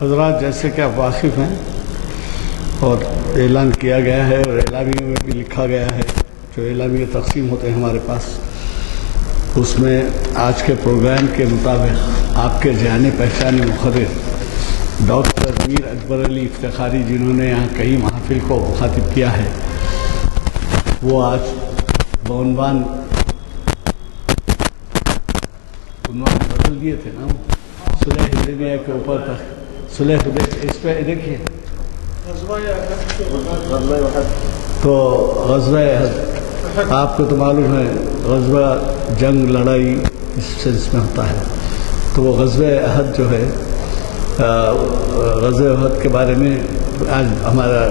حضرات جیسے کہ آپ واقف ہیں اور اعلان کیا گیا ہے اور اعلامیہ میں بھی لکھا گیا ہے، جو اعلامیہ تقسیم ہوتے ہیں ہمارے پاس، اس میں آج کے پروگرام کے مطابق آپ کے جانے پہچانے مقرر ڈاکٹر میر اکبر علی افتخاری، جنہوں نے یہاں کئی محافل کو مخاطب کیا ہے، وہ آج بعنوان بدل دیے تھے نا، صلح حدیبیہ کے اوپر تک صلح حدیبیہ، اس پہ دیکھیے تو غزوہ احد، آپ کو تو معلوم ہے غزوہ جنگ لڑائی اس سینس میں ہوتا ہے، تو وہ غزوہ احد جو ہے، غزوہ احد کے بارے میں آج ہمارا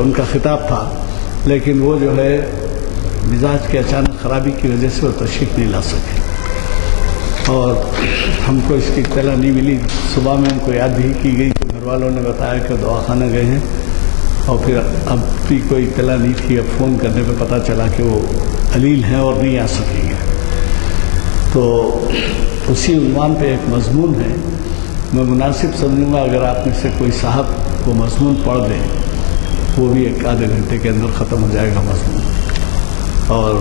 ان کا خطاب تھا، لیکن وہ جو ہے مزاج کے اچانک خرابی کی وجہ سے وہ تشریف نہیں لا سکے اور ہم کو اس کی اطلاع نہیں ملی۔ صبح میں ان کو یاد بھی کی گئی تو گھر والوں نے بتایا کہ دواخانہ گئے ہیں، اور پھر اب بھی کوئی اطلاع نہیں تھی، اب فون کرنے پہ پتہ چلا کہ وہ علیل ہیں اور نہیں آ سکیں گے۔ تو اسی عنوان پہ ایک مضمون ہے، میں مناسب سمجھوں گا اگر آپ میں سے کوئی صاحب وہ مضمون پڑھ دیں، وہ بھی ایک آدھے گھنٹے کے اندر ختم ہو جائے گا مضمون۔ اور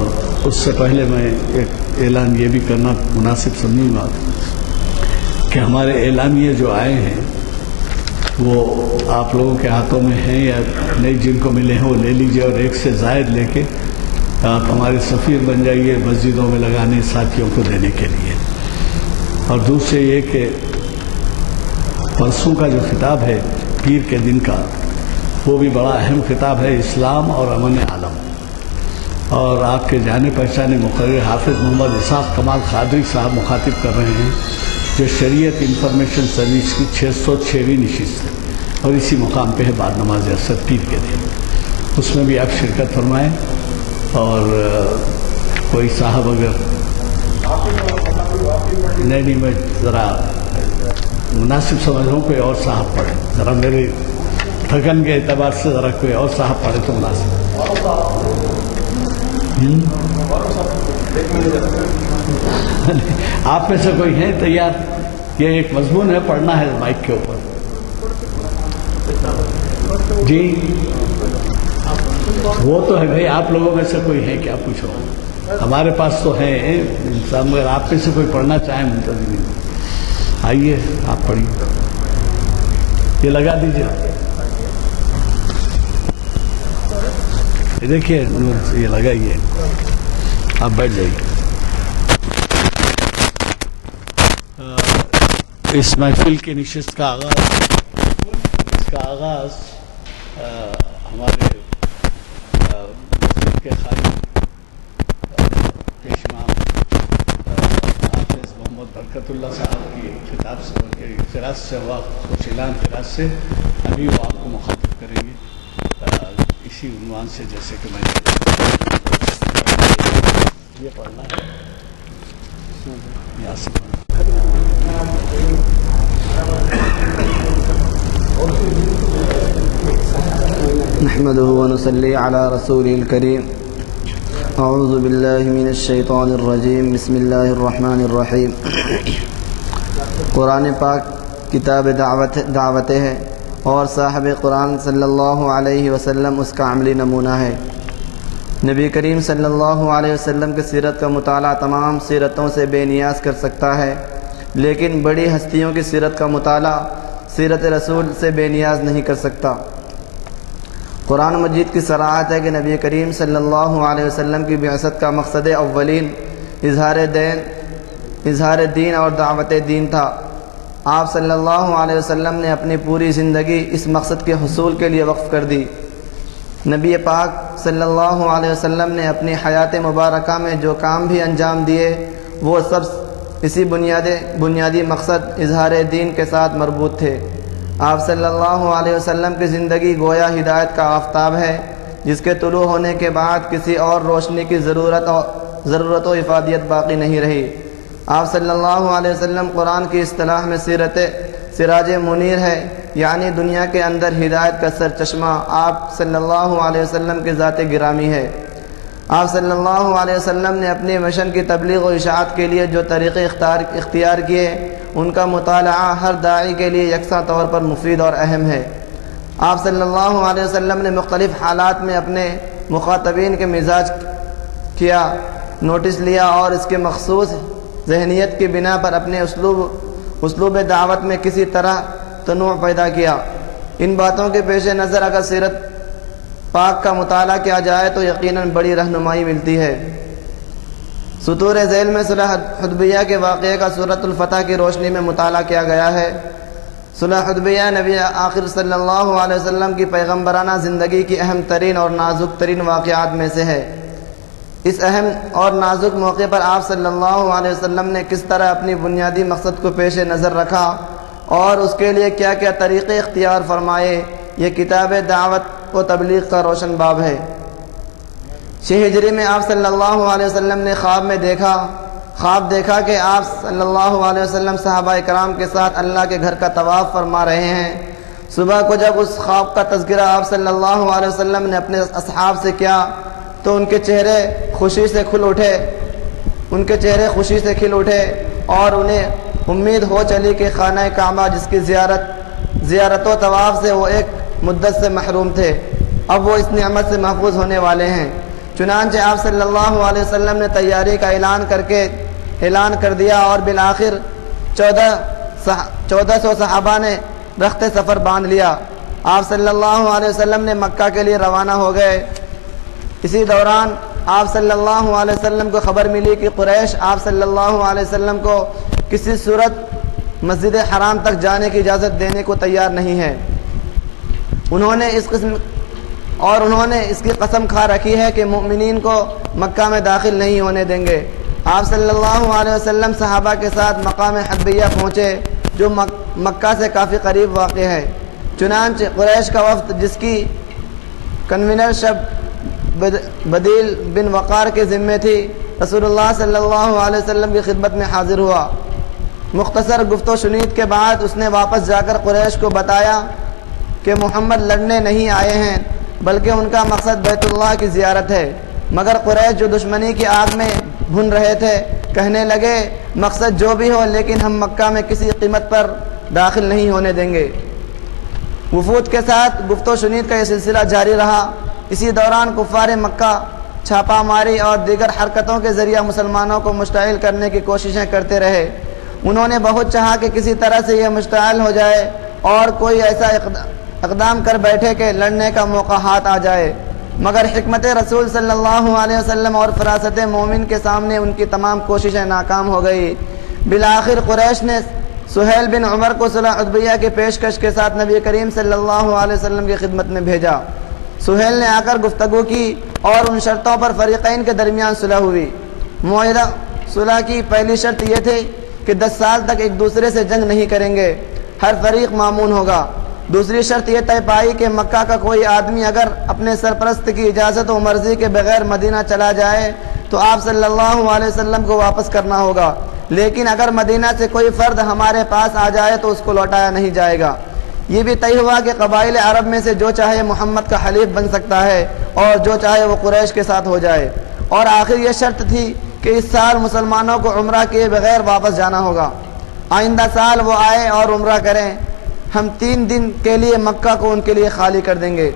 اس سے پہلے میں ایک اعلان یہ بھی کرنا مناسب سمجھوں گا کہ ہمارے اعلامیے جو آئے ہیں وہ آپ لوگوں کے ہاتھوں میں ہیں یا نہیں، جن کو ملے ہیں وہ لے لیجئے اور ایک سے زائد لے کے آپ ہمارے سفیر بن جائیے مسجدوں میں لگانے، ساتھیوں کو دینے کے لیے۔ اور دوسرے یہ کہ پرسوں کا جو خطاب ہے پیر کے دن کا، وہ بھی بڑا اہم خطاب ہے، اسلام اور امن عالم، اور آپ کے جانے پہچانے مقرر حافظ محمد اسحاق کمال قادری صاحب مخاطب کر رہے ہیں، جو شریعت انفارمیشن سروس کی 606ویں نشست ہے اور اسی مقام پہ ہے بعد نماز عصر پیر کے دن۔ اس میں بھی آپ شرکت فرمائیں، اور کوئی صاحب اگر نہیں میں ذرا مناسب سمجھ رہا ہوں کوئی اور صاحب پڑھے، ذرا میرے تھکن کے اعتبار سے ذرا کوئی اور صاحب پڑھے تو مناسب۔ آپ میں سے کوئی ہے تیار؟ یہ ایک مضمون ہے، پڑھنا ہے مائک کے اوپر۔ جی وہ تو ہے بھائی، آپ لوگوں میں سے کوئی ہے کیا؟ پوچھو، ہمارے پاس تو ہے انسان، مگر آپ میں سے کوئی پڑھنا چاہیں منتظمین، آئیے آپ پڑھیے، یہ لگا دیجیے، یہ دیکھیے یہ لگائیے، آپ بیٹھ جائیے۔ اس محفل کی نشست کا آغاز ہمارے مسجد کے خادم پیش امام حافظ محمد برکت اللہ صاحب کی خطاب سے خراج سے ہوا، کچھ اعلان خراج سے ابھی وہ آپ کو مخاطب کریں گے اسی عنوان سے، جیسے کہ میں یہ پڑھنا ہے یہاں سے نحمده ونصلي على رسوله الكريم اعوذ بالله من الشیطان الرجیم بسم اللہ الرحمن الرحیم۔ قرآن پاک کتاب دعوت ہے اور صاحب قرآن صلی اللہ علیہ وسلم اس کا عملی نمونہ ہے۔ نبی کریم صلی اللہ علیہ وسلم کی سیرت کا مطالعہ تمام سیرتوں سے بے نیاز کر سکتا ہے، لیکن بڑی ہستیوں کی سیرت کا مطالعہ سیرت رسول سے بے نیاز نہیں کر سکتا۔ قرآن مجید کی صراحت ہے کہ نبی کریم صلی اللہ علیہ وسلم کی بعثت کا مقصد اولین اظہار دین اور دعوت دین تھا۔ آپ صلی اللہ علیہ وسلم نے اپنی پوری زندگی اس مقصد کے حصول کے لیے وقف کر دی۔ نبی پاک صلی اللہ علیہ وسلم نے اپنی حیات مبارکہ میں جو کام بھی انجام دیے وہ سب اسی بنیادی مقصد اظہار دین کے ساتھ مربوط تھے۔ آپ صلی اللہ علیہ وسلم کی زندگی گویا ہدایت کا آفتاب ہے، جس کے طلوع ہونے کے بعد کسی اور روشنی کی ضرورت و افادیت باقی نہیں رہی۔ آپ صلی اللہ علیہ وسلم قرآن کی اصطلاح میں سراج منیر ہے، یعنی دنیا کے اندر ہدایت کا سرچشمہ آپ صلی اللہ علیہ وسلم کی ذات گرامی ہے۔ آپ صلی اللہ علیہ وسلم نے اپنے مشن کی تبلیغ و اشاعت کے لیے جو طریقے اختیار کیے ان کا مطالعہ ہر داعی کے لیے یکساں طور پر مفید اور اہم ہے۔ آپ صلی اللہ علیہ وسلم نے مختلف حالات میں اپنے مخاطبین کے مزاج کیا نوٹس لیا اور اس کے مخصوص ذہنیت کی بنا پر اپنے اسلوب دعوت میں کسی طرح تنوع پیدا کیا۔ ان باتوں کے پیش نظر اگر سیرت پاک کا مطالعہ کیا جائے تو یقیناً بڑی رہنمائی ملتی ہے۔ سطور ذیل میں صلح حدیبیہ کے واقعے کا سورۃ الفتح کی روشنی میں مطالعہ کیا گیا ہے۔ صلح حدیبیہ نبی آخر صلی اللہ علیہ وسلم کی پیغمبرانہ زندگی کی اہم ترین اور نازک ترین واقعات میں سے ہے۔ اس اہم اور نازک موقع پر آپ صلی اللہ علیہ وسلم نے کس طرح اپنی بنیادی مقصد کو پیش نظر رکھا اور اس کے لیے کیا کیا طریقے اختیار فرمائے، یہ کتاب دعوت و تبلیغ کا روشن باب ہے۔ 6 ہجری میں آپ صلی اللہ علیہ وسلم نے خواب دیکھا کہ آپ صلی اللہ علیہ وسلم صحابہ کرام کے ساتھ اللہ کے گھر کا طواف فرما رہے ہیں۔ صبح کو جب اس خواب کا تذکرہ آپ صلی اللہ علیہ وسلم نے اپنے اصحاب سے کیا تو ان کے چہرے خوشی سے کھل اٹھے اور انہیں امید ہو چلی کہ خانہ کعبہ جس کی زیارت و طواف سے وہ ایک مدت سے محروم تھے، اب وہ اس نعمت سے محفوظ ہونے والے ہیں۔ چنانچہ آپ صلی اللہ علیہ وسلم نے تیاری کا اعلان کر دیا اور بالآخر 1400 صحابہ نے رخت سفر باندھ لیا۔ آپ صلی اللہ علیہ وسلم نے مکہ کے لیے روانہ ہو گئے۔ اسی دوران آپ صلی اللہ علیہ وسلم کو خبر ملی کہ قریش آپ صلی اللہ علیہ وسلم کو کسی صورت مسجد حرام تک جانے کی اجازت دینے کو تیار نہیں ہے۔ انہوں نے اس کی قسم کھا رکھی ہے کہ مومنین کو مکہ میں داخل نہیں ہونے دیں گے۔ آپ صلی اللہ علیہ وسلم صحابہ کے ساتھ مقام حدیبیہ پہنچے جو مکہ سے کافی قریب واقع ہے۔ چنانچہ قریش کا وفد جس کی کنوینر شب بدیل بن وقار کے ذمے تھی رسول اللہ صلی اللہ علیہ وسلم کی خدمت میں حاضر ہوا۔ مختصر گفت و شنید کے بعد اس نے واپس جا کر قریش کو بتایا کہ محمد لڑنے نہیں آئے ہیں بلکہ ان کا مقصد بیت اللہ کی زیارت ہے، مگر قریش جو دشمنی کی آگ میں بھن رہے تھے کہنے لگے مقصد جو بھی ہو لیکن ہم مکہ میں کسی قیمت پر داخل نہیں ہونے دیں گے۔ وفود کے ساتھ گفت و شنید کا یہ سلسلہ جاری رہا۔ اسی دوران کفار مکہ چھاپہ ماری اور دیگر حرکتوں کے ذریعہ مسلمانوں کو مشتعل کرنے کی کوششیں کرتے رہے۔ انہوں نے بہت چاہا کہ کسی طرح سے یہ مشتعل ہو جائے اور کوئی ایسا اقدام کر بیٹھے کہ لڑنے کا موقع ہاتھ آ جائے، مگر حکمت رسول صلی اللہ علیہ وسلم اور فراست مومن کے سامنے ان کی تمام کوششیں ناکام ہو گئی۔ بالآخر قریش نے سہیل بن عمر کو صلح حدیبیہ کی پیشکش کے ساتھ نبی کریم صلی اللہ علیہ وسلم کی خدمت میں بھیجا۔ سہیل نے آ کر گفتگو کی اور ان شرطوں پر فریقین کے درمیان صلح ہوئی۔ معاہدہ صلح کی پہلی شرط یہ تھی کہ 10 سال تک ایک دوسرے سے جنگ نہیں کریں گے، ہر فریق مامون ہوگا۔ دوسری شرط یہ طے پائی کہ مکہ کا کوئی آدمی اگر اپنے سرپرست کی اجازت و مرضی کے بغیر مدینہ چلا جائے تو آپ صلی اللہ علیہ وسلم کو واپس کرنا ہوگا، لیکن اگر مدینہ سے کوئی فرد ہمارے پاس آ جائے تو اس کو لوٹایا نہیں جائے گا۔ یہ بھی طے ہوا کہ قبائل عرب میں سے جو چاہے محمد کا حلیف بن سکتا ہے اور جو چاہے وہ قریش کے ساتھ ہو جائے، اور آخر یہ شرط تھی کہ اس سال مسلمانوں کو عمرہ کیے بغیر واپس جانا ہوگا۔ آئندہ سال وہ آئے اور عمرہ کریں، ہم 3 دن کے لیے مکہ کو ان کے لیے خالی کر دیں گے۔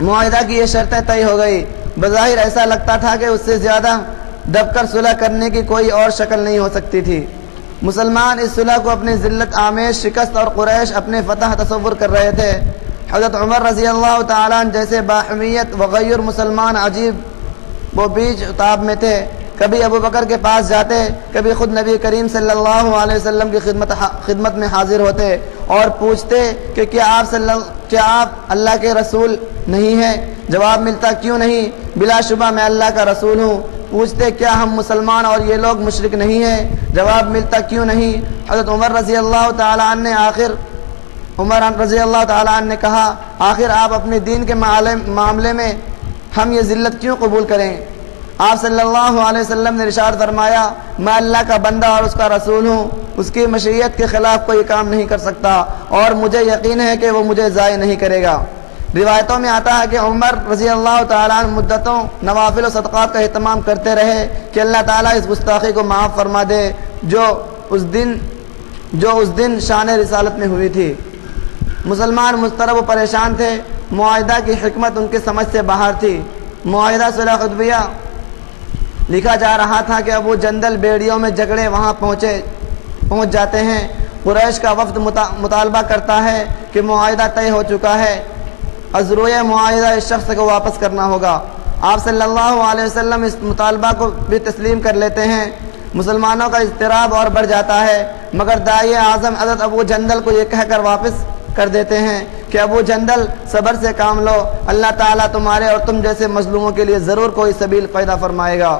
معاہدہ کی یہ شرطیں طے ہو گئی۔ بظاہر ایسا لگتا تھا کہ اس سے زیادہ دب کر صلح کرنے کی کوئی اور شکل نہیں ہو سکتی تھی۔ مسلمان اس صلح کو اپنی ذلت آمیز شکست اور قریش اپنے فتح تصور کر رہے تھے۔ حضرت عمر رضی اللہ تعالیٰ عنہ جیسے باحمیت وغیر مسلمان عجیب و بیج اتاب میں تھے، کبھی ابو بکر کے پاس جاتے، کبھی خود نبی کریم صلی اللہ علیہ وسلم کی خدمت میں حاضر ہوتے اور پوچھتے کہ کیا آپ اللہ کے رسول نہیں ہیں؟ جواب ملتا کیوں نہیں، بلا شبہ میں اللہ کا رسول ہوں۔ پوچھتے کیا ہم مسلمان اور یہ لوگ مشرک نہیں ہیں؟ جواب ملتا کیوں نہیں۔ حضرت عمر رضی اللہ تعالیٰ عنہ نے کہا آخر آپ اپنے دین کے معاملے میں ہم یہ ذلت کیوں قبول کریں؟ آپ صلی اللہ علیہ وسلم نے ارشاد فرمایا میں اللہ کا بندہ اور اس کا رسول ہوں، اس کی مشیت کے خلاف کوئی کام نہیں کر سکتا اور مجھے یقین ہے کہ وہ مجھے ضائع نہیں کرے گا۔ روایتوں میں آتا ہے کہ عمر رضی اللہ تعالیٰ عنہ مدتوں نوافل و صدقات کا اہتمام کرتے رہے کہ اللہ تعالیٰ اس گستاخی کو معاف فرما دے جو اس دن شان رسالت میں ہوئی تھی۔ مسلمان مضطرب و پریشان تھے، معاہدہ کی حکمت ان کے سمجھ سے باہر تھی۔ معاہدہ صلح حدیبیہ لکھا جا رہا تھا کہ ابو جندل بیڑیوں میں جگڑے وہاں پہنچ جاتے ہیں۔ قریش کا وفد مطالبہ کرتا ہے کہ معاہدہ طے ہو چکا ہے، ازروئے معاہدہ اس شخص کو واپس کرنا ہوگا۔ آپ صلی اللہ علیہ وسلم اس مطالبہ کو بھی تسلیم کر لیتے ہیں۔ مسلمانوں کا اضطراب اور بڑھ جاتا ہے، مگر داعی اعظم حضرت ابو جندل کو یہ کہہ کر واپس کر دیتے ہیں کہ ابو جندل صبر سے کام لو، اللہ تعالیٰ تمہارے اور تم جیسے مظلوموں کے لیے ضرور کوئی سبیل پیدا فرمائے گا۔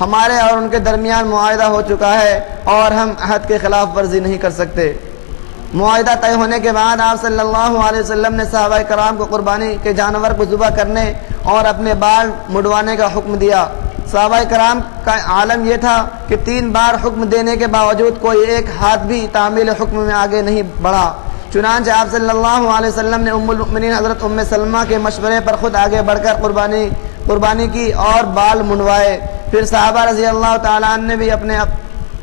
ہمارے اور ان کے درمیان معاہدہ ہو چکا ہے اور ہم عہد کے خلاف ورزی نہیں کر سکتے۔ معاہدہ طے ہونے کے بعد آپ صلی اللہ علیہ وسلم نے صحابہ کرام کو قربانی کے جانور کو ذبح کرنے اور اپنے بال مڈوانے کا حکم دیا۔ صحابہ کرام کا عالم یہ تھا کہ 3 بار حکم دینے کے باوجود کوئی ایک ہاتھ بھی تعمیل حکم میں آگے نہیں بڑھا۔ چنانچہ آپ صلی اللہ علیہ وسلم نے ام المؤمنین حضرت ام سلمہ کے مشورے پر خود آگے بڑھ کر قربانی کی اور بال منڈوائے۔ پھر صحابہ رضی اللہ تعالیٰ عنہ نے بھی اپنے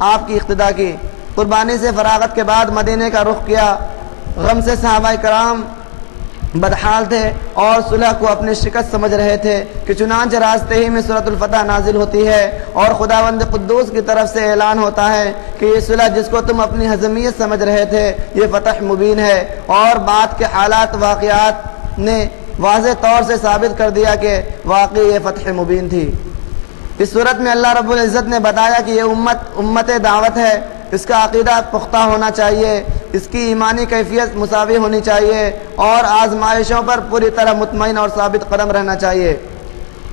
آپ کی اقتدا کی۔ قربانی سے فراغت کے بعد مدینے کا رخ کیا۔ غم سے صحابہ کرام بدحال تھے اور صلح کو اپنی شکست سمجھ رہے تھے کہ چنانچہ راستے ہی میں سورۃ الفتح نازل ہوتی ہے اور خداوند قدوس کی طرف سے اعلان ہوتا ہے کہ یہ صلح جس کو تم اپنی حزمیت سمجھ رہے تھے یہ فتح مبین ہے، اور بعد کے حالات واقعات نے واضح طور سے ثابت کر دیا کہ واقعی یہ فتح مبین تھی۔ اس صورت میں اللہ رب العزت نے بتایا کہ یہ امت دعوت ہے، اس کا عقیدہ پختہ ہونا چاہیے، اس کی ایمانی کیفیت مساوی ہونی چاہیے اور آزمائشوں پر پوری طرح مطمئن اور ثابت قدم رہنا چاہیے۔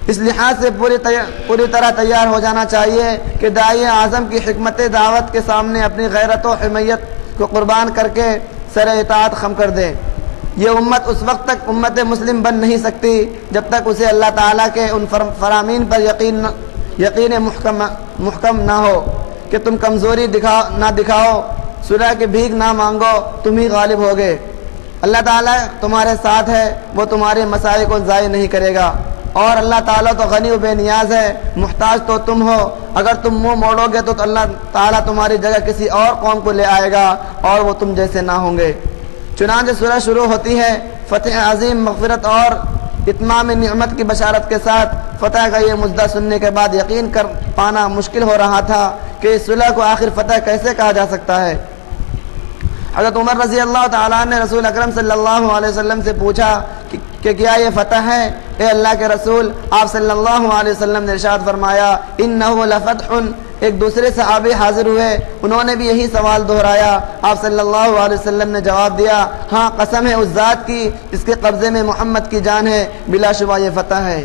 اس لحاظ سے پوری طرح تیار ہو جانا چاہیے کہ داعی اعظم کی حکمت دعوت کے سامنے اپنی غیرت و حمیت کو قربان کر کے سر اطاعت خم کر دے۔ یہ امت اس وقت تک امت مسلم بن نہیں سکتی جب تک اسے اللہ تعالیٰ کے ان فرامین پر یقین محکم نہ ہو کہ تم کمزوری نہ دکھاؤ، صلح کی بھیک نہ مانگو، تم ہی غالب ہوگے۔ اللہ تعالیٰ تمہارے ساتھ ہے، وہ تمہارے مسائل کو ضائع نہیں کرے گا، اور اللہ تعالیٰ تو غنی و بے نیاز ہے، محتاج تو تم ہو۔ اگر تم منہ موڑو گے تو اللہ تعالیٰ تمہاری جگہ کسی اور قوم کو لے آئے گا اور وہ تم جیسے نہ ہوں گے۔ چنانچہ صلح شروع ہوتی ہے۔ فتح عظیم، مغفرت اور اتمام نعمت کی بشارت کے ساتھ فتح کا یہ مژدہ سننے کے بعد یقین کر پانا مشکل ہو رہا تھا کہ اس صلح کو آخر فتح کیسے کہا جا سکتا ہے۔ حضرت عمر رضی اللہ تعالیٰ نے رسول اکرم صلی اللہ علیہ وسلم سے پوچھا کہ کیا یہ فتح ہے؟ اے اللہ کے رسول، آپ صلی اللہ علیہ وسلم نے ارشاد فرمایا انہ لفتح۔ ایک دوسرے صحابی حاضر ہوئے، انہوں نے بھی یہی سوال دہرایا۔ آپ صلی اللہ علیہ وسلم نے جواب دیا، ہاں قسم ہے اس ذات کی جس کے قبضے میں محمد کی جان ہے، بلا شبہ یہ فتح ہے۔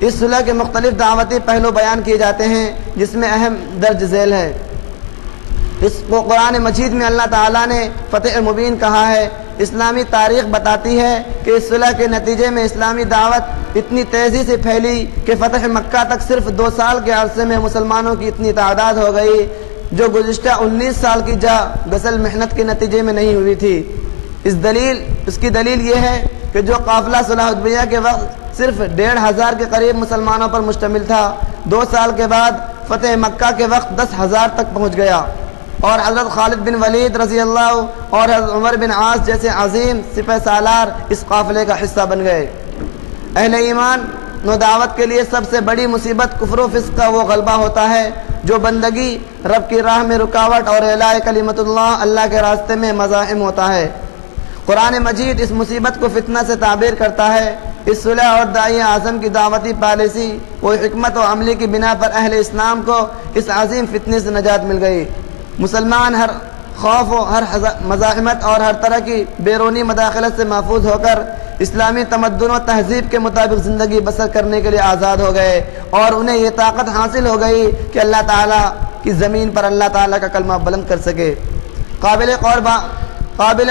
اس صلح کے مختلف دعوتی پہلو بیان کیے جاتے ہیں جس میں اہم درج ذیل ہے۔ اس کو قرآن مجید میں اللہ تعالیٰ نے فتح مبین کہا ہے۔ اسلامی تاریخ بتاتی ہے کہ اس صلح کے نتیجے میں اسلامی دعوت اتنی تیزی سے پھیلی کہ فتح مکہ تک صرف 2 سال کے عرصے میں مسلمانوں کی اتنی تعداد ہو گئی جو گزشتہ 19 سال کی گسل محنت کے نتیجے میں نہیں ہوئی تھی۔ اس کی دلیل یہ ہے کہ جو قافلہ صلح حدیبیہ کے وقت صرف 1500 کے قریب مسلمانوں پر مشتمل تھا، 2 سال کے بعد فتح مکہ کے وقت 10,000 تک پہنچ گیا، اور حضرت خالد بن ولید رضی اللہ اور حضرت عمر بن عاص جیسے عظیم سپہ سالار اس قافلے کا حصہ بن گئے۔ اہل ایمان و دعوت کے لیے سب سے بڑی مصیبت کفر و فسق کا وہ غلبہ ہوتا ہے جو بندگی رب کی راہ میں رکاوٹ اور اعلاء کلمت اللہ کے راستے میں مزاحم ہوتا ہے۔ قرآن مجید اس مصیبت کو فتنہ سے تعبیر کرتا ہے۔ اس صلح اور داعی اعظم کی دعوتی پالیسی و حکمت و عملی کی بنا پر اہل اسلام کو اس عظیم فتنے سے نجات مل گئی۔ مسلمان ہر خوف و ہر مزاحمت اور ہر طرح کی بیرونی مداخلت سے محفوظ ہو کر اسلامی تمدن و تہذیب کے مطابق زندگی بسر کرنے کے لیے آزاد ہو گئے، اور انہیں یہ طاقت حاصل ہو گئی کہ اللہ تعالیٰ کی زمین پر اللہ تعالیٰ کا کلمہ بلند کر سکے۔ قابل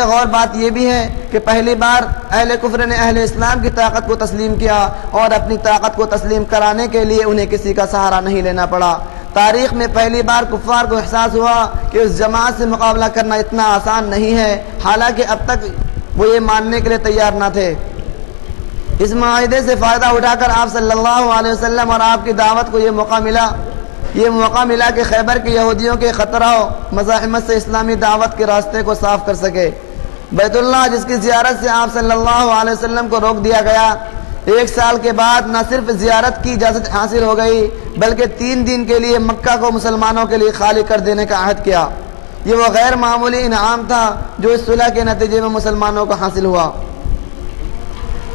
غور بات یہ بھی ہے کہ پہلی بار اہل کفر نے اہل اسلام کی طاقت کو تسلیم کیا، اور اپنی طاقت کو تسلیم کرانے کے لیے انہیں کسی کا سہارا نہیں لینا پڑا۔ تاریخ میں پہلی بار کفار کو احساس ہوا کہ اس جماعت سے مقابلہ کرنا اتنا آسان نہیں ہے، حالانکہ اب تک وہ یہ ماننے کے لیے تیار نہ تھے۔ اس معاہدے سے فائدہ اٹھا کر آپ صلی اللہ علیہ وسلم اور آپ کی دعوت کو یہ موقع ملا کہ خیبر کے یہودیوں کے خطرہ و مزاحمت سے اسلامی دعوت کے راستے کو صاف کر سکے۔ بیت اللہ جس کی زیارت سے آپ صلی اللہ علیہ وسلم کو روک دیا گیا، 1 سال کے بعد نہ صرف زیارت کی اجازت حاصل ہو گئی بلکہ 3 دن کے لیے مکہ کو مسلمانوں کے لیے خالی کر دینے کا عہد کیا۔ یہ وہ غیر معمولی انعام تھا جو اس صلح کے نتیجے میں مسلمانوں کو حاصل ہوا۔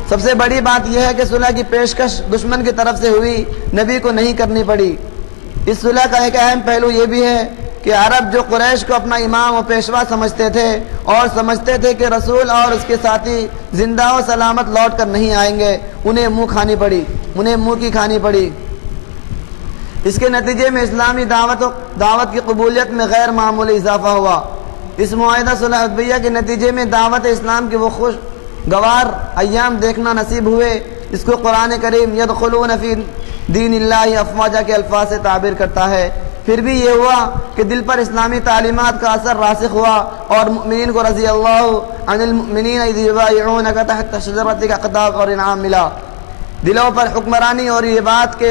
سب سے بڑی بات یہ ہے کہ صلح کی پیشکش دشمن کی طرف سے ہوئی، نبی کو نہیں کرنی پڑی۔ اس صلح کا ایک اہم پہلو یہ بھی ہے کہ عرب جو قریش کو اپنا امام و پیشوا سمجھتے تھے اور سمجھتے تھے کہ رسول اور اس کے ساتھی زندہ و سلامت لوٹ کر نہیں آئیں گے، انہیں منہ کی کھانی پڑی۔ اس کے نتیجے میں اسلامی دعوت کی قبولیت میں غیر معمولی اضافہ ہوا۔ اس معاہدہ صلح حدیبیہ کے نتیجے میں دعوت اسلام کے وہ خوشگوار ایام دیکھنا نصیب ہوئے اس کو قرآن کریم یدخلون فی دین اللہ افواجا کے الفاظ سے تعبیر کرتا ہے۔ پھر بھی یہ ہوا کہ دل پر اسلامی تعلیمات کا اثر راسخ ہوا اور مؤمنین کو رضی اللہ عن المؤمنین اذ یبایعونک تحت شجرۃ کا خطاب اور انعام ملا۔ دلوں پر حکمرانی اور یہ بات کہ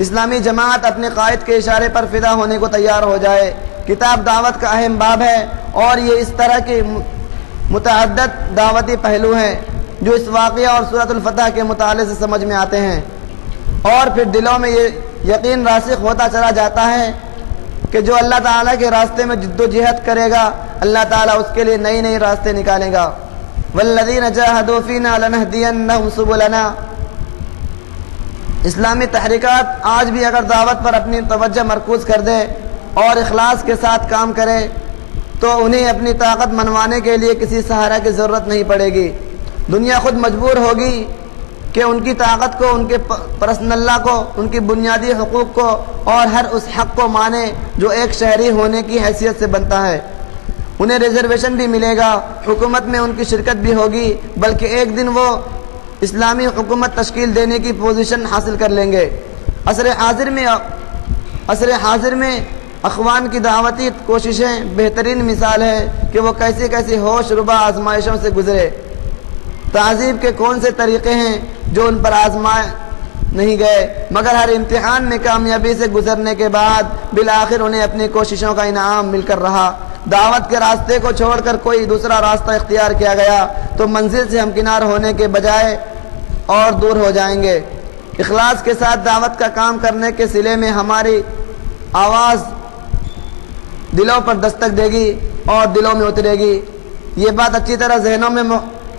اسلامی جماعت اپنے قائد کے اشارے پر فدا ہونے کو تیار ہو جائے۔ کتاب دعوت کا اہم باب ہے اور یہ اس طرح کے متعدد دعوتی پہلو ہیں جو اس واقعہ اور سورۃ الفتح کے مطالعے سے سمجھ میں آتے ہیں، اور پھر دلوں میں یہ یقین راسخ ہوتا چلا جاتا ہے کہ جو اللہ تعالیٰ کے راستے میں جد و جہد کرے گا اللہ تعالیٰ اس کے لیے نئی راستے نکالے گا۔ والذین جاہدوا فینا لنہدینہم سبلنا۔ اسلامی تحریکات آج بھی اگر دعوت پر اپنی توجہ مرکوز کر دے اور اخلاص کے ساتھ کام کرے تو انہیں اپنی طاقت منوانے کے لیے کسی سہارا کی ضرورت نہیں پڑے گی۔ دنیا خود مجبور ہوگی کہ ان کی طاقت کو، ان کے پرسنل لا کو، ان کی بنیادی حقوق کو اور ہر اس حق کو مانے جو ایک شہری ہونے کی حیثیت سے بنتا ہے۔ انہیں ریزرویشن بھی ملے گا، حکومت میں ان کی شرکت بھی ہوگی، بلکہ ایک دن وہ اسلامی حکومت تشکیل دینے کی پوزیشن حاصل کر لیں گے۔ عصر حاضر میں اخوان کی دعوتی کوششیں بہترین مثال ہے کہ وہ کیسی ہوش ربا آزمائشوں سے گزرے۔ تہذیب کے کون سے طریقے ہیں جو ان پر آزمائے نہیں گئے، مگر ہر امتحان میں کامیابی سے گزرنے کے بعد بالآخر انہیں اپنی کوششوں کا انعام مل کر رہا۔ دعوت کے راستے کو چھوڑ کر کوئی دوسرا راستہ اختیار کیا گیا تو منزل سے ہمکنار ہونے کے بجائے اور دور ہو جائیں گے۔ اخلاص کے ساتھ دعوت کا کام کرنے کے صلے میں ہماری آواز دلوں پر دستک دے گی اور دلوں میں اترے گی۔ یہ بات اچھی طرح ذہنوں میں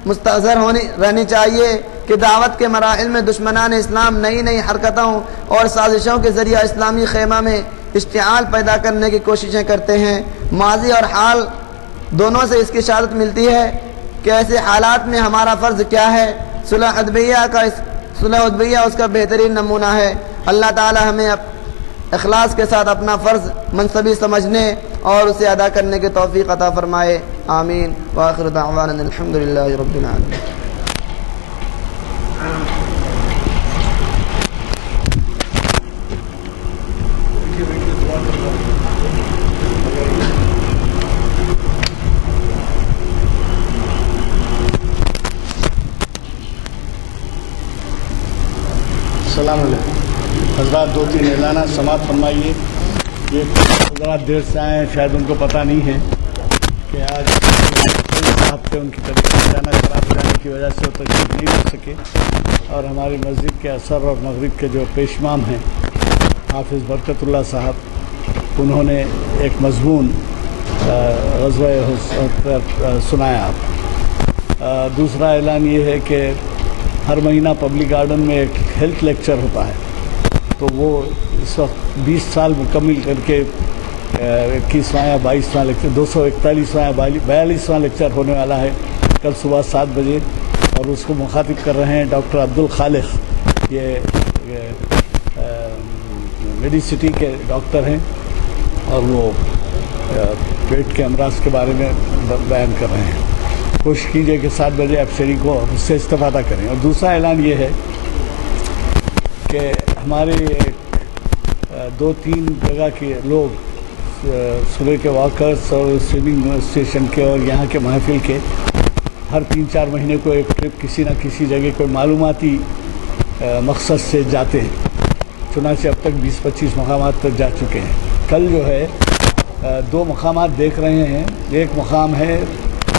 مستحضر رہنی چاہیے کہ دعوت کے مراحل میں دشمنان اسلام نئی حرکتوں اور سازشوں کے ذریعہ اسلامی خیمہ میں اشتعال پیدا کرنے کی کوششیں کرتے ہیں۔ ماضی اور حال دونوں سے اس کی شہادت ملتی ہے کہ ایسے حالات میں ہمارا فرض کیا ہے۔ صلح حدیبیہ اس کا بہترین نمونہ ہے۔ اللہ تعالی ہمیں اخلاص کے ساتھ اپنا فرض منصبی سمجھنے اور اسے ادا کرنے کی توفیق عطا فرمائے، آمین۔ وآخر دعوانا الحمدللہ رب العالمین۔ السلام علیکم حضرات، 2-3 اعلانات سماعت فرمائیے۔ یہ حضرات دیر سے آئے ہیں، شاید ان کو پتہ نہیں ہے کہ آج صاحب تھے، ان کی طبیعت اچانک خراب ہو جانے کی وجہ سے وہ تشریف نہیں لے سکے، اور ہماری مسجد کے عصر اور مغرب کے جو پیش امام ہیں حافظ برکت اللہ صاحب، انہوں نے ایک مضمون غزوہ سنایا آپ۔ دوسرا اعلان یہ ہے کہ ہر مہینہ پبلک گارڈن میں ایک ہیلتھ لیکچر ہوتا ہے، تو وہ اس وقت 20 سال مکمل کر کے 21واں یا 22واں لیکچر 241واں یا 42واں لیکچر ہونے والا ہے کل صبح 7 بجے، اور اس کو مخاطب کر رہے ہیں ڈاکٹر عبدالخالق، یہ میڈیسٹی کے ڈاکٹر ہیں، اور وہ پیٹ کے امراض کے بارے میں بیان کر رہے ہیں۔ کوشش کیجیے کہ 7 بجے آپ شریک کو اس سے استفادہ کریں۔ اور دوسرا اعلان یہ ہے کہ ہمارے 2-3 جگہ کے لوگ صبح کے واکرز اور سوئمنگ اسٹیشن کے اور یہاں کے محفل کے ہر 3-4 مہینے کو ایک ٹرپ کسی نہ کسی جگہ کوئی معلوماتی مقصد سے جاتے ہیں. چنانچہ اب تک 20-25 مقامات تک جا چکے ہیں. کل جو ہے 2 مقامات دیکھ رہے ہیں. ایک مقام ہے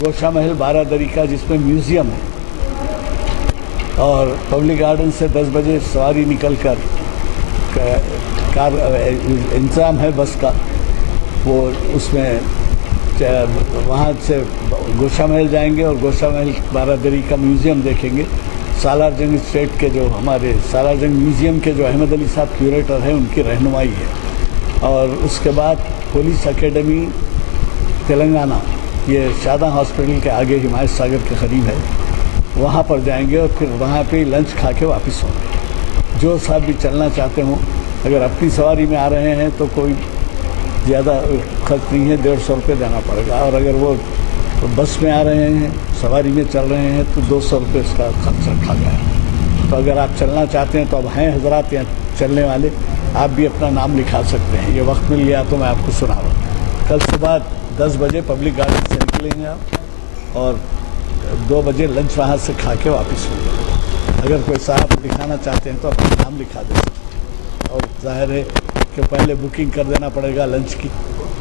گوشہ محل بارہ کا جس میں میوزیم ہے, اور پبلک گارڈن سے 10 بجے سواری نکل کر کار انتظام ہے بس کا, وہ اس میں وہاں سے گوشہ محل جائیں گے اور گوشہ محل بارہ کا میوزیم دیکھیں گے. سالار جنگ اسٹیٹ کے جو ہمارے سالار جنگ میوزیم کے جو احمد علی صاحب کیوریٹر ہیں ان کی رہنمائی ہے. اور اس کے بعد پولیس اکیڈمی تلنگانہ, یہ شاداں ہاسپٹل کے آگے ہمایت ساگر کے قریب ہے, وہاں پر جائیں گے اور پھر وہاں پہ لنچ کھا کے واپس ہوں گے. جو صاحب بھی چلنا چاہتے ہوں, اگر اپنی سواری میں آ رہے ہیں تو کوئی زیادہ خرچ نہیں ہے, 150 روپے دینا پڑے گا. اور اگر وہ بس میں آ رہے ہیں, سواری میں چل رہے ہیں تو 200 روپے اس کا خرچ رکھا گیا ہے. تو اگر آپ چلنا چاہتے ہیں تو اب ہیں حضرات یہاں چلنے والے, آپ بھی اپنا نام لکھا سکتے ہیں. یہ وقت مل گیا تو میں آپ کو سناؤں. کل صبح 10 بجے پبلک گارڈن سے نکلیں گے آپ, اور 2 بجے لنچ وہاں سے کھا کے واپس ہوں گے. اگر کوئی صاحب دکھانا چاہتے ہیں تو اپنا نام لکھا دیں, اور ظاہر ہے کہ پہلے بکنگ کر دینا پڑے گا لنچ کی,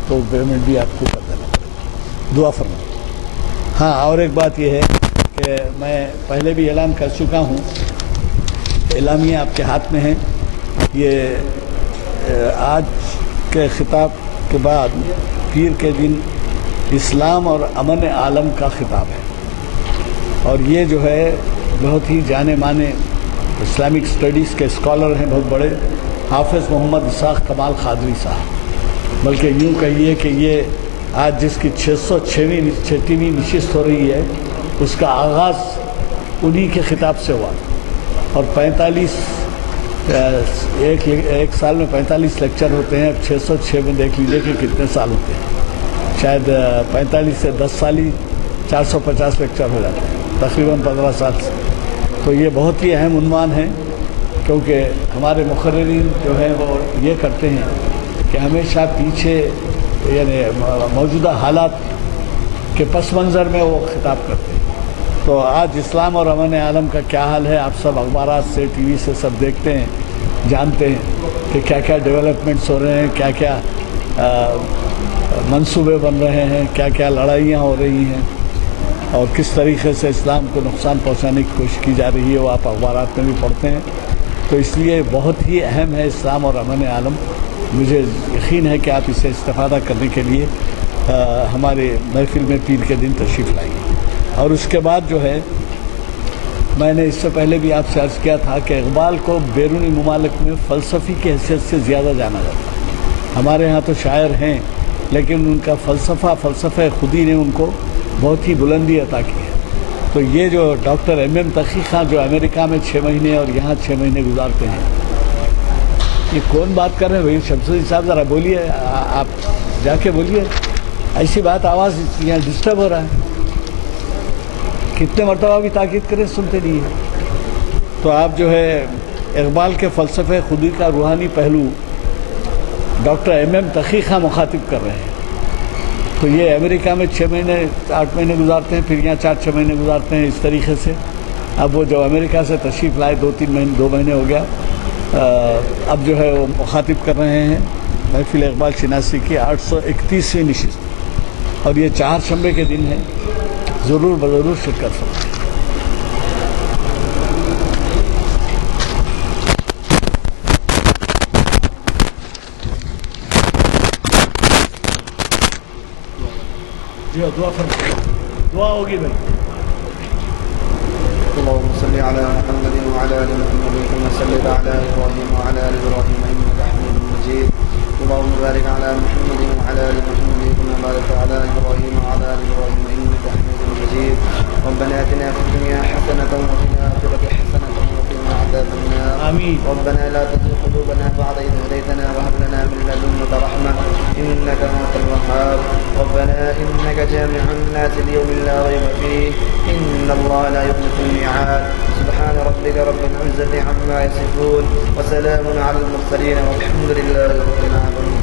تو پیمنٹ بھی آپ کو کر دینا پڑے گا. دعا فرمائیں. ہاں, اور ایک بات یہ ہے کہ میں پہلے بھی اعلان کر چکا ہوں, اعلامیہ آپ کے ہاتھ میں ہے. یہ آج کے خطاب کے بعد پیر کے دن اسلام اور امن عالم کا خطاب ہے, اور یہ جو ہے بہت ہی جانے مانے اسلامک اسٹڈیز کے اسکالر ہیں, بہت بڑے, حافظ محمد اسحاق کمال قادری صاحب. بلکہ یوں کہیے کہ یہ آج جس کی 606ویں نشست ہو رہی ہے, اس کا آغاز انہی کے خطاب سے ہوا. اور 45 ایک سال میں 45 لیکچر ہوتے ہیں. اب 606 میں دیکھ لیجئے کہ کتنے سال ہوتے ہیں. شاید 45 سے 10 سال ہی 450 لیکچر ہو جاتے ہیں, تقریباً 15 سال سے. تو یہ بہت ہی اہم عنوان ہے, کیونکہ ہمارے مقررین جو ہیں وہ یہ کرتے ہیں کہ ہمیشہ پیچھے یعنی موجودہ حالات کے پس منظر میں وہ خطاب کرتے ہیں. تو آج اسلام اور امن عالم کا کیا حال ہے, آپ سب اخبارات سے, ٹی وی سے سب دیکھتے ہیں, جانتے ہیں کہ کیا کیا ڈیولپمنٹس ہو رہے ہیں, کیا کیا منصوبے بن رہے ہیں, کیا کیا لڑائیاں ہو رہی ہیں, اور کس طریقے سے اسلام کو نقصان پہنچانے کی کوشش کی جا رہی ہے, وہ آپ اخبارات میں بھی پڑھتے ہیں. تو اس لیے بہت ہی اہم ہے اسلام اور امن عالم. مجھے یقین ہے کہ آپ اسے استفادہ کرنے کے لیے ہمارے محفل میں پیر کے دن تشریف لائیں گے. اور اس کے بعد جو ہے, میں نے اس سے پہلے بھی آپ سے عرض کیا تھا کہ اقبال کو بیرونی ممالک میں فلسفی کی حیثیت سے زیادہ جانا جاتا ہے. ہمارے ہاں تو شاعر ہیں, لیکن ان کا فلسفہ خودی نے ان کو بہت ہی بلندی عطا کی ہے. تو یہ جو ڈاکٹر ایم تقی خان جو امریکہ میں 6 مہینے اور یہاں 6 مہینے گزارتے ہیں, یہ کون بات کر رہے ہیں بھائی؟ شمسودی صاحب ذرا بولیے, آپ جا کے بولیے. ایسی بات آواز یہاں ڈسٹرب ہو رہا ہے, کتنے مرتبہ بھی تاکید کریں سنتے نہیں ہیں. تو آپ جو ہے اقبال کے فلسفہ خودی کا روحانی پہلو ڈاکٹر ایم تقی خان مخاطب کر رہے ہیں. تو یہ امریکہ میں 6 مہینے 8 مہینے گزارتے ہیں, پھر یہاں 4-6 مہینے گزارتے ہیں, اس طریقے سے. اب وہ جو امریکہ سے تشریف لائے 2 مہینے ہو گیا, اب جو ہے وہ مخاطب کر رہے ہیں محفل اقبال شناسی کی 831ویں نشست, اور یہ 4 شنبے کے دن ہے. ضرور بضرور شرکت فرمائیں. دعا ہوگی بھائی. اللهم صل على محمد وعلى ال محمد كما صليت على ابراهيم وعلى ال ابراهيم انك حميد مجيد. اللهم بارك على محمد وعلى ال محمد كما باركت على ابراهيم وعلى ال ابراهيم انك حميد مجيد. ربنا اتنا في الدنيا حسنه وفي الاخره حسنه وقنا عذاب النار. آمين. ربنا لا تزغ قلوبنا بعد إذ هديتنا وهب لنا من لدنك رحمة إنك أنت الوهاب. ربنا إنك جامع الناس ليوم لا ريب فيه إن الله لا يخلف الميعاد. سبحان ربك رب العزة عما يصفون وسلام على المرسلين والحمد لله رب العالمين.